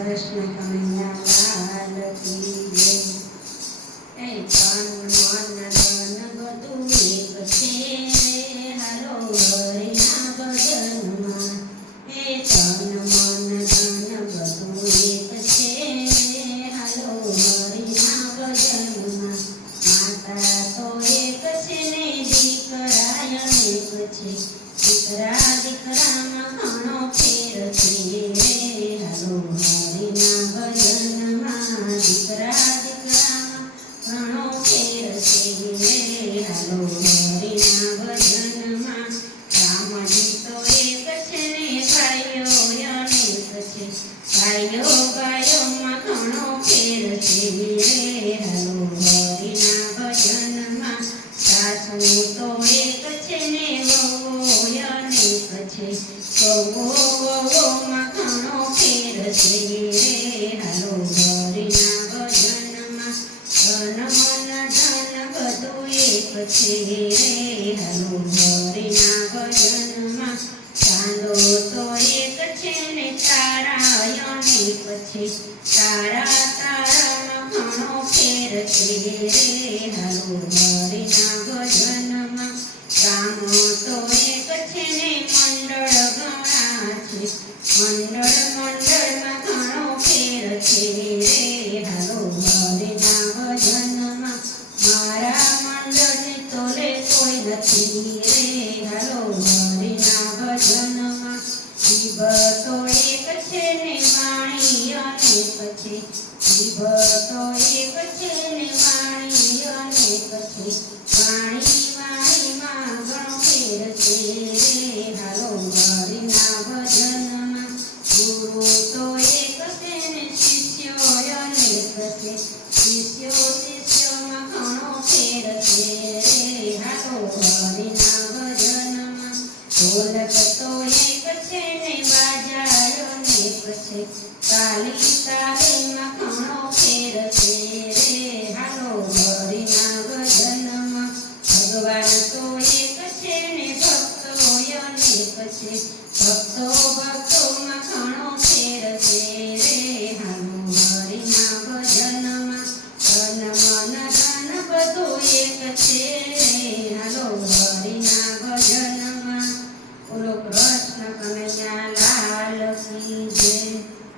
કૃષ્ણ કનૈયા લાલ કી જય। એ તન મન ધન બધું એક છે રે, હાલો હરિના ભજનમાં। એ તન મન ધન બધું એક છે રે, હાલો હરિના ભજનમાં। માતા તો એક છે ને દીકરા અનેક છે, દીકરા દીકરામાં ઘણો ફેર છે રે, હાલો હરિના ભજનમાં। દીકરા દીકરામાં ઘણો ફેર છે રે, હાલો હરિના ભજનમાં। રામજી તો એક છે ને ભાઈઓ અનેક છે, ભાઈઓ ભાઈઓમાં ઘણો ફેર છે રે, હાલો હરિના ભજનમાં। સાસુ તો એક છે ને વહુઓ અનેક છે, વહુઓમાં ઘણો ફેર છે રે, હાલો હરિના ભજનમાં। ધન મન ધન બધું એક છે રે, હાલો હરિના ભજનમાં। ચાંદો તો એક છે ને તારા અનેક છે, તારા તારામાં ઘણો ફેર છે રે, હાલો હરિના ભજનમાં। ગામ તો એક છે ને મંડળ ઘણા છે, મંડળ મંડળમાં ઘણો ફેર છે રે, હાલો હરિના ભજનમાં। મારા મંડળની તોલે કોઈ નથી રે, હાલો હરિના ભજનમાં। જીભ તો એક છે ને વાણી અનેક છે, જીભ તો એક છે ને વાણી અનેક છે, વાણી વાણીમાં ઘણો ફેર છે રે, હાલો હરિના ભજનમાં। ગુરુ તો એક છે ને શિષ્યો અનેક છે, શિષ્યો શિષ્યોમાં ઘણો ફેર છે રે, હાલો હરિના ભજનમાં। ઢોલક તો એક છે ને બાજા અનેક છે, તાલી તાલીમાં ઘણો ફેર છે રે, હાલો હરિના ભજનમાં। ભગવાન તો એક છે ને ભક્તો અનેક છે, ભક્તો